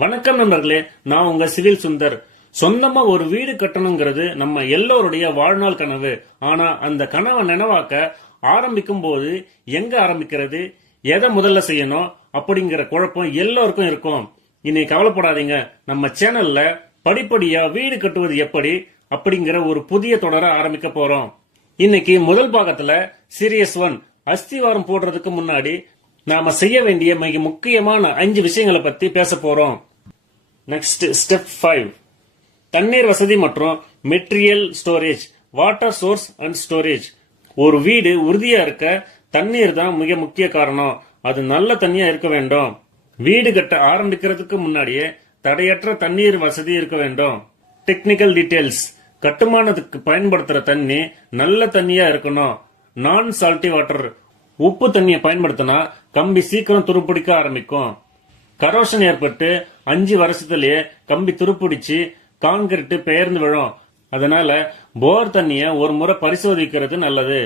வணக்கம் நண்பர்களே, நான் உங்க சிவில் சுந்தர். சொந்தமா ஒரு வீடு கட்டணுங்கிறது நம்ம எல்லோருடைய வாழ்நாள் கனவு. ஆனா அந்த கனவை நினைவாக்க ஆரம்பிக்கும் போது எங்க ஆரம்பிக்கிறது, எதை முதல்ல செய்யணும் அப்படிங்கிற குழப்பம் எல்லோருக்கும் இருக்கும். இன்னைக்கு கவலைப்படாதீங்க, நம்ம சேனல்ல படிப்படியா வீடு கட்டுவது எப்படி அப்படிங்கிற ஒரு புதிய தொடரை ஆரம்பிக்க போறோம். இன்னைக்கு முதல் பாகத்துல சீரியஸ் 1 அஸ்திவாரம் போடுறதுக்கு முன்னாடி நாம செய்ய வேண்டிய மிக முக்கியமான 5 விஷயங்களை பத்தி பேச போறோம். நெக்ஸ்ட் ஸ்டெப் 5, தண்ணீர் வசதி மற்றும் material storage, water source and storage. ஒரு வீடு உறுதியா இருக்க தண்ணீர் தான் மிக முக்கிய காரணம். அது நல்ல தண்ணியா இருக்க வேண்டும். வீடு கட்ட ஆரம்பிக்கிறதுக்கு முன்னாடியே தடையற்ற தண்ணீர் வசதி இருக்க வேண்டும். டெக்னிக்கல் டீடைல்ஸ், கட்டுமானத்துக்கு பயன்படுத்துற தண்ணி நல்ல தண்ணியா இருக்கணும். நான் சால்ட்டி வாட்டர், உப்பு தண்ணியை பயன்படுத்தினா கம்பி சீக்கிரம் துருப்பிடிக்க ஆரம்பிக்கும். கரோஷன் ஏற்பட்டு 5 வருஷத்திலேயே கம்பி துருப்பிடிச்சு கான்கிரீட் பெயர்ந்து விழும். அதனால போர் தண்ணிய ஒரு முறை பரிசோதிக்கிறது நல்லது.